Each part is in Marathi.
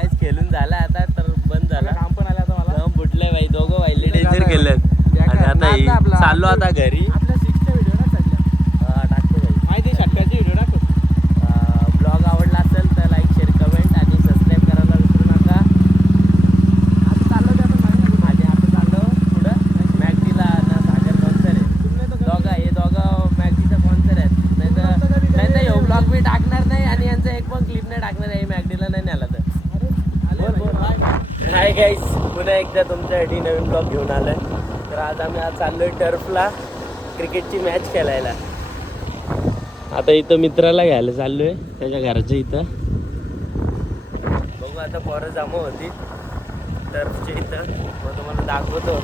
काय खेळून झाला आता तर बंद झाला. काम पण आलं आता मला. बुडलंय भाई, दोघं वाहिले डेंजर केलं. आणि आता चाललो आता घरी. आपल्या सिक्सचा व्हिडिओ ना सध्या टाकतो भाई. माहिती षटकाची व्हिडिओ टाकतो. ब्लॉग आवडला असेल तर लाईक शेअर कमेंट आणि सबस्क्राईब करायला विसरू नका. आता चाललो ते आपण मागे आणि आता चाललो पुढं मॅगडीला ना सागर स्पॉन्सर आहे. हे दोघं मॅगडीचा स्पॉन्सर आहेत. नाही तर हे ब्लॉग मी टाकणार नाही आणि यांचं एक पण क्लिप नाही टाकणार आहे मॅगडीला नाही नेला तर. हाय गाईस, पुन्हा एकदा तुमच्यासाठी नवीन ब्लॉग घेऊन आलोय. तर आज चाललोय टर्फला क्रिकेटची मॅच खेळायला. आता इथं मित्राला घ्यायला चाललोय त्याच्या घराच्या इथं. बघू आता पोरं जमा होती टर्फच्या इथं, मग तुम्हाला दाखवतो.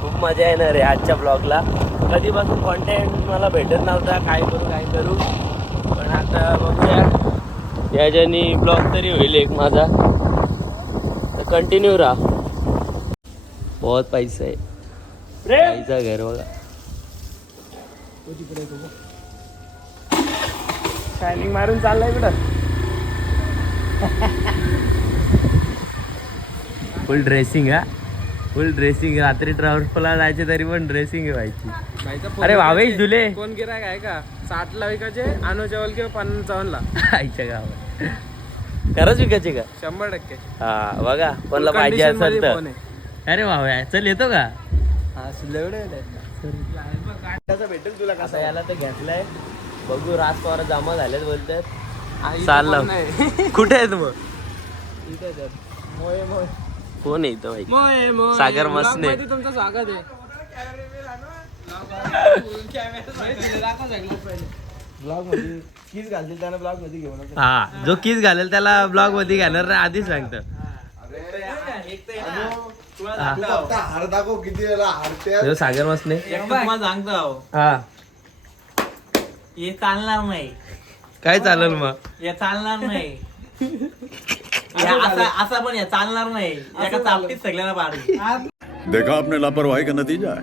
खूप मजा येणार आहे आजच्या ब्लॉगला. कधीपासून कॉन्टेंट मला भेटत नव्हता, काय करू. पण आता बघूया याच्यानी ब्लॉग तरी होईल एक माझा. तर कंटिन्यू राहा. बहुत पैसा आहे. पैसा घर बघा. शायनिंग मारून चाललाय कुठं. फुल ड्रेसिंग रात्री ट्रॅव्हल्सला जायचे तरी पण ड्रेसिंग व्हायची. अरे भावेश दुले कोण गिरायक आहे का 60 ला विकायचे अनुजवल किंवा 55 ला आईच्या गावात. खरंच विकायचे का? 100%. हा बघा कोणाला पाहिजे असेल तर. अरे भाव्या चल येतो का? भेटेल तुला आता याला तर घेतलाय. बघू रात पोरं जमा झालेत बोलतात. चालला कुठे आहेत मग? कोण आहे इथं भाई? सागर मसने. तुमचं स्वागत आहे. ब्लॉग मध्ये कीच घालतील त्यांना ब्लॉग मध्ये घेऊन. हा जो कीस घालेल त्याला ब्लॉग मध्ये घेणार आधीच सांगतो. जो सागर मसने सांगतो हा हे चालणार नाही. काय चालेल मग? हे चालणार नाही. असा पण हे चालणार नाही. एका चापटीत सगळ्यांना पाडली. देखा आपने लापरवाही का नतीजा है.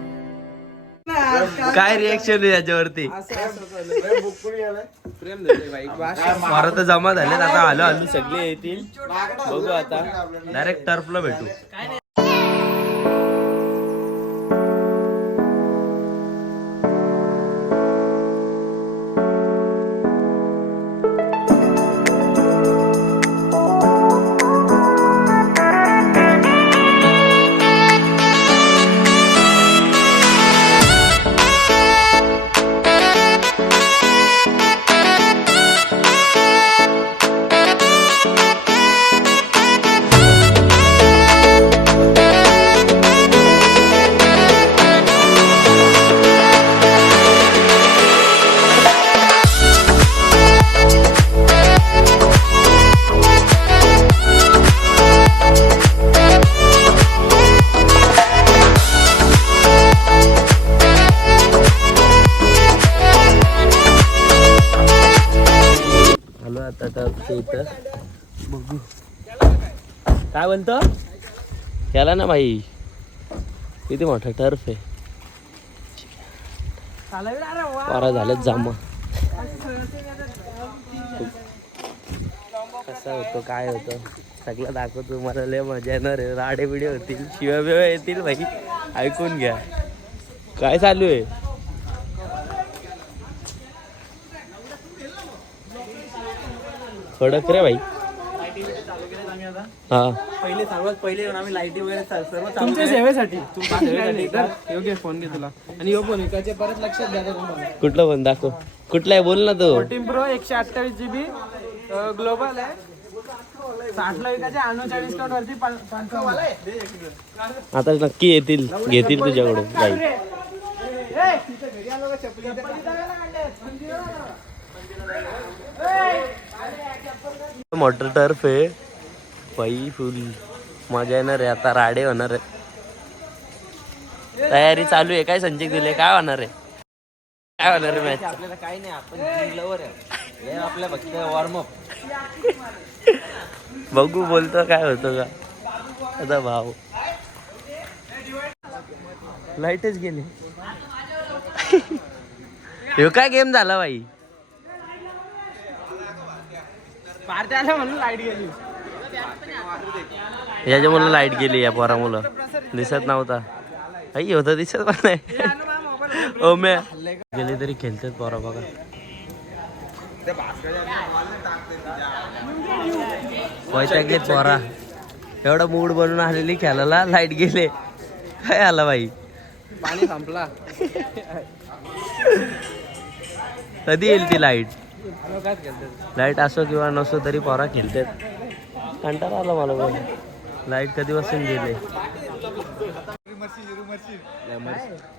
काय रिएक्शन आहे याच्यावरती? परत जमा झालेत. आता आलो सगळे येतील. बघू आता डायरेक्ट टर्फला भेटू. आता टर्फच्या इथं बघू काय म्हणतो. केला ना भाई, किती मोठा टर्फ आहे. वारा झालेत जमा. कसा होतो काय होतं सगळं दाखवतो. मला लय मजा येणार आहे. राडे बिडे होतील, शिव्या बिव्या येतील भाई. ऐकून घ्या काय चालू आहे. कडक रे भाई. हा सर्वात पहिले आम्ही लाईटी वगैरे सर्व तुमच्या सेवेसाठी. योग्य फोन घे तुला आणि यो फोन विकायचे परत लक्षात द्या तुम्हाला. कुठलं पण दाखव. कुठला आहे बोल ना तो. 14 Pro 128 GB ग्लोबल आहे. 60 ला विकायचे 39 काउंट वरती 55. आता नक्की येतील घेतील तुझ्याकडून भाई. मोटर टर्फ आहे भाई. फुल मजा येणार आहे. आता राडे होणार आहे. तयारी चालू आहे. काय संजय दिले काय होणार आहे? काय होणार आहे मॅच? आपल्याला काही नाही. आपण लवर आहे. आपल्या फक्त वॉर्मअप. बघू बोलतो काय होतं का आता भाऊ. लाईटच गेले. ह्यो काय गेम झाला भाई. पार्टी आल्या म्हणून लाईट गेली. याच्या मुलं लाईट गेली या पोरा मुलं दिसत नव्हता आई होतं दिसत पण नाही ओ मे गेले तरी खेळतात पोरा बघा पैसा घेत पोरा एवढा मूड बनून आलेली खेळायला लाईट गेले काय आला बाई पाणी संपला कधी येईल ती लाईट लाईट असो किंवा नसो तरी पोरा खेळतात कंटाळा आला मला बोल लाईट कधीपासून गेले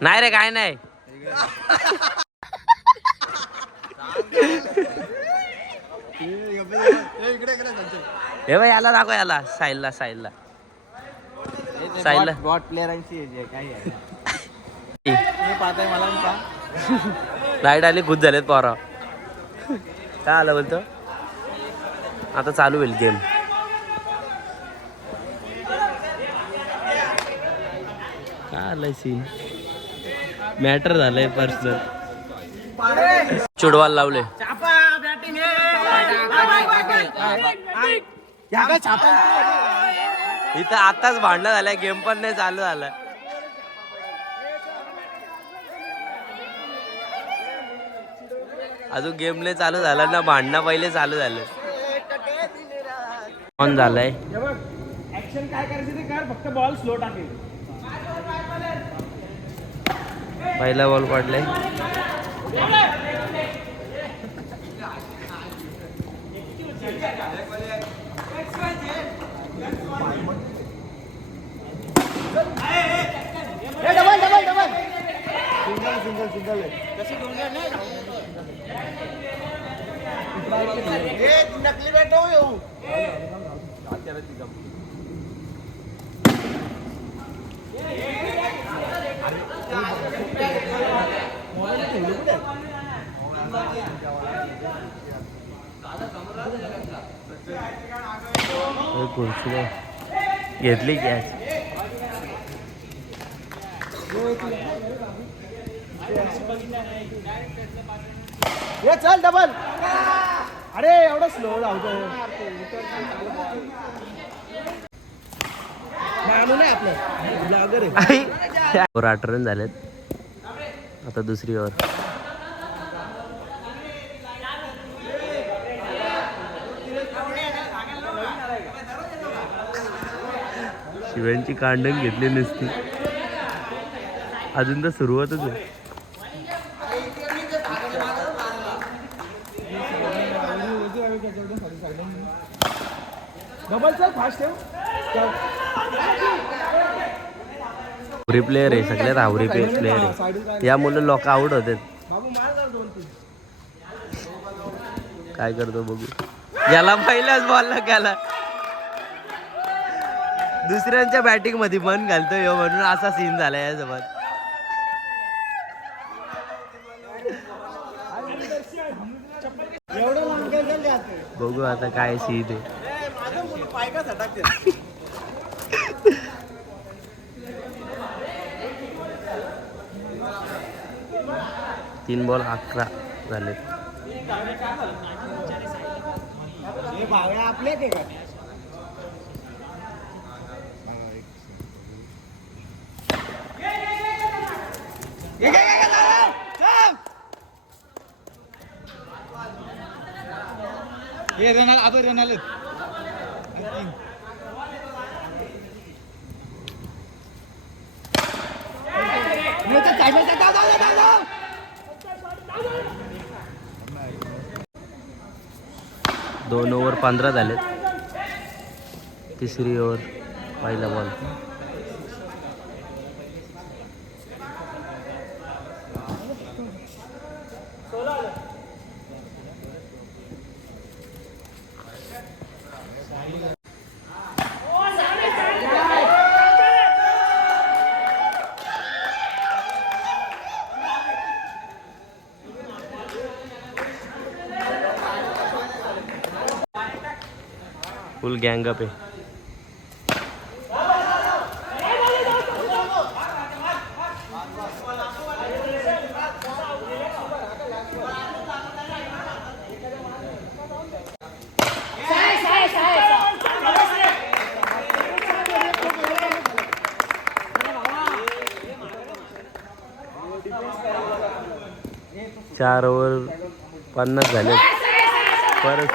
नाही रे काय नाही हे बाई याला दाखव याला साईलला साईलला साईलला बॉट प्लेअरांची काय पाहताय मला पण पहा लाईट आली खुश झालेत पोरा काय आलं बोलतो आता चालू होईल गेम काय आलंय सीन मॅटर झालंय पर्सनल चुडवाल लावले इथं आताच भांडणं झालंय गेम पण नाही चालू झालं अजून गेम नाही चालू झाला ना भांडणं पहिले चालू झालं ऑन झालंय ऍक्शन काय करायचं ते कर फक्त बॉल स्लो टाकेल पहिला बॉल पडलाय नकली बॅट येऊ घेतली कॅच चल डबल अरे एवढं स्लो धावतो ओव्हर 8 रन झालेत आता दुसरी ओव्हर शिवांची कांडण घेतली नसती अजून तर सुरुवातच आहे डबल चल फास्ट ठेव आवरी प्लेयर आहे सगळ्यात आवरी प्लेयर आहे या मुलं लोक आउट होते काय करतो बघू याला पहिल्याच बॉलला गेला दुसऱ्यांच्या बॅटिंग मध्ये मन घालतोय ह्यो म्हणून असा सीन झाला यासोबत बघू आता काय सीन आहे 3 बॉल 11 झाले आपले ते का ये रनाल आदो रनाल दोन ओव्हर 15 झालेत तिसरी ओव्हर पहिला बॉल फुल गैंग अप है 4 ओव्हर 50 झाले. परत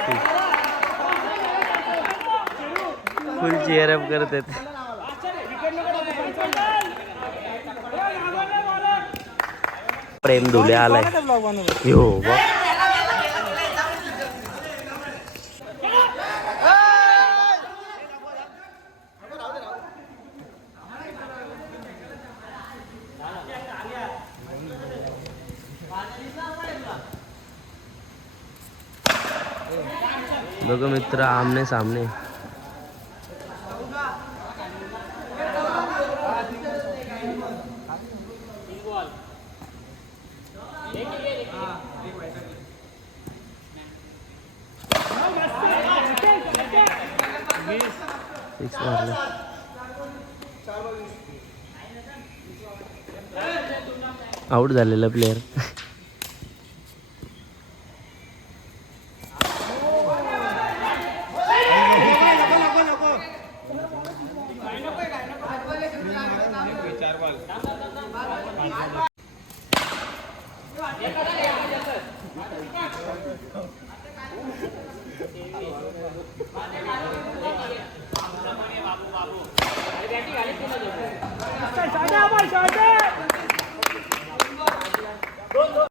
फुल चेअरअप करत आहेत. प्रेम धुले आलाय. हो बघ. बघ मित्र, आमने सामने. आउट झालेला प्लेअर.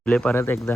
प्ले परत एकदा.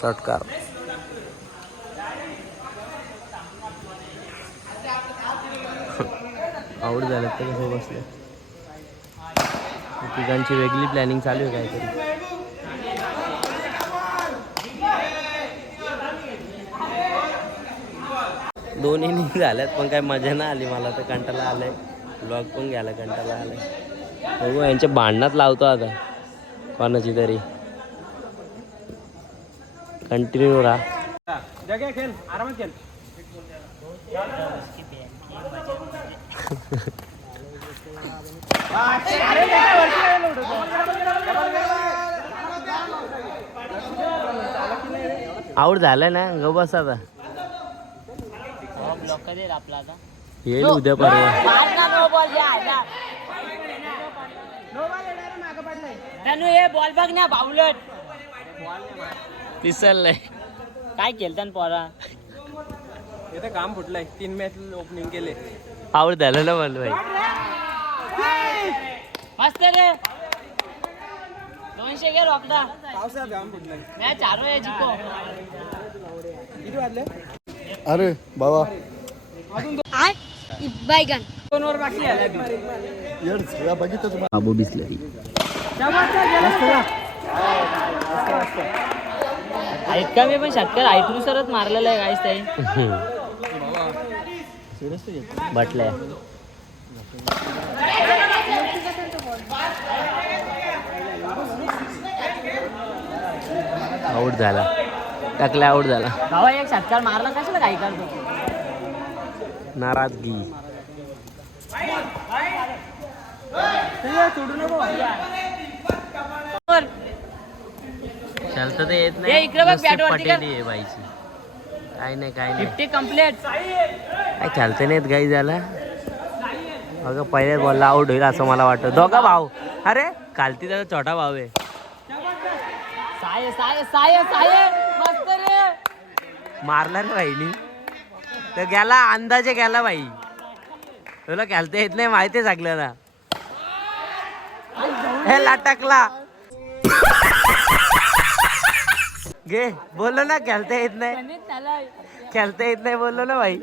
षटकार. आउट झालं तर कसं बसलं. तिघांची वेगळी प्लॅनिंग चालू आहे काहीतरी. दोन इनिंग झाल्यात पण काय मजा नाही आली मला तर. कंटाळा आलाय. ब्लॉग पण घ्यायला कंटाळा आलाय. बघू यांच्या भांडणात लावतो आता कोणाची तरी. कंटिन्यू राहा. जगे खेळ, आरामात खेळ. आउट झालाय ना, गो बस आता. ब्लॉक कधी आपला आता येईल उद्या परवा. बॉल बघ ना बाउलट पिसललंय. काय केलता पोरा. इथे काम फुटलंय. 3 मॅच ओपनिंग केले. आउट झालं ना बोल भाई. मस्त रे. 200 घे रोखदा. पावसात काम फुटलंय. मॅच हारो आहे जिको. किती वाजले? अरे बाबा बैगन 2 ओव्हर बाकी आहे. बघितलं तुम्हाला. बाबू बिसलरी. हाईट कमी पण षटकार हाईटनुसारच मारलेलं आहे गाईस ताई. बटल्या. आउट झाला. टाकला आउट झाला. भावा एक षटकार मारला कशाला काय करतो. नाराजगी. चालतं ते येत हे इकडे बघ, bat वरती कर. पटेली आहे बाईची. काय नाही काय नाही. 50 कंप्लीट. काय चालतं नाहीत गाई झाला. अगं पहिल्याच बॉलला आउट होईल असं मला वाटतं. दोघा भाऊ. अरे कालती त्याचा छोटा भाऊ आहे. साय साय साय साय मस्त रे. मारला रे बाईनी. तर गेला अंदाजे गेला बाई. तुला खेळता येत नाही माहिती सांगलं ना. हे लाटकला. घे बोललो ना खेळता येत नाही. खेळता येत नाही बोललो ना भाई.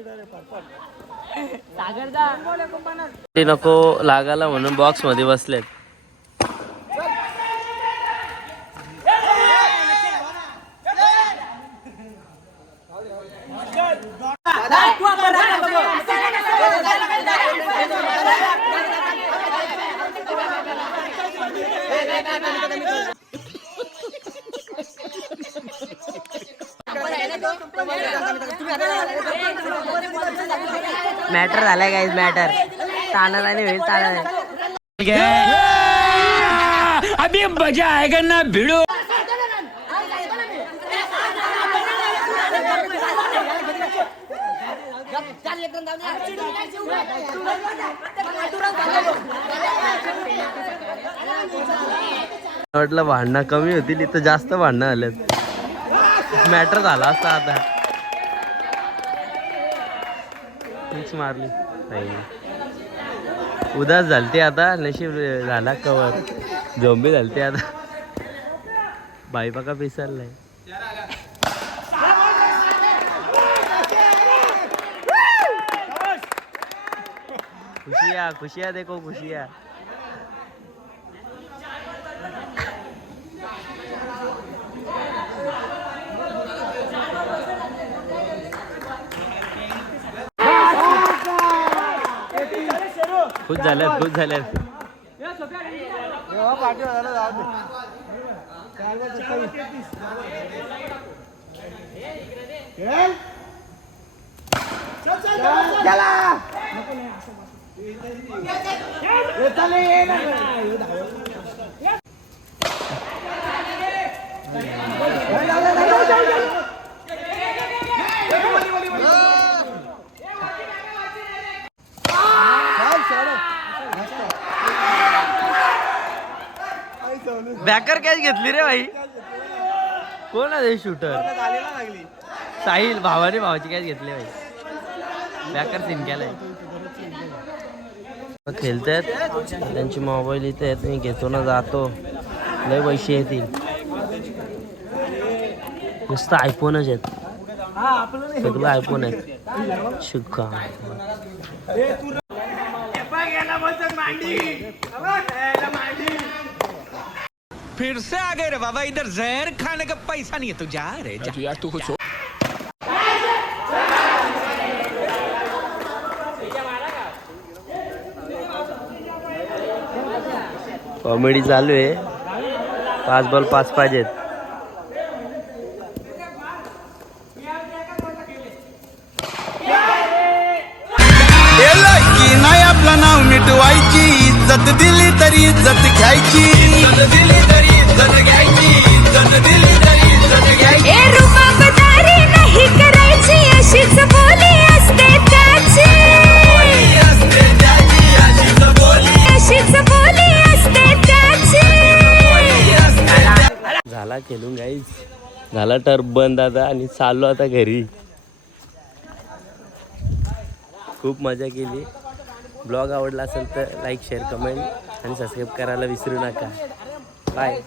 ते नको लागायला म्हणून बॉक्स मध्ये बसलेत. मॅटर झालाय गाईज मॅटर. ताना आणि होईल ताना. अभी मजा आएगा ना भिड़ो. वाटलं भांडणं कमी होतील, इथं जास्त भांडणं आलेत. मॅटर झाला असता आता. मारली नाही, उदास झालते आता. नशीब झाला कवर. झोंबी झालते आता. बाई बघा पिसरलाय. खुशिया खुशिया देखो खुशिया. खुश झाल्यात खुश झाल्यात. बॅकर कॅच घेतली रे भाई. कोण आहे शूटर? साहिल भावाने भावाची कॅच घेतली भाई. बॅकर सीन केलाय. खेळतात त्यांची मोबाईल इथे आहेत. मी घेतो ना जातो. लय पैसे येतील. नुसतं आयफोनच आहेत. सगळं आयफोन आहेत. शुका फिर से आ गए रे बाबा. इधर जहर खाने का पैसा नहीं है. तू जा रे जा. यार तू कुछ कॉमेडी चालू आहे. 5 बॉल 5 पाहिजेत. नाही आपलं नाव मिटवायची. इज्जत दिली तरी इज्जत घ्यायची. इज्जत दिली तरी इज्जत घ्यायची. इज्जत दिली तरी इज्जत घ्यायची. ए रुबाबदारी नाही करायची. अशीच बोली असते त्याची. अशीच बोली असते त्याची. झाला खेळून गाईज. झाला टर्फ बंद आता. आणि चाललो आता घरी. खूप मजा केली. ब्लॉग आवडला असेल तर लाईक शेअर कमेंट आणि सबस्क्राईब करायला विसरू नका. बाय.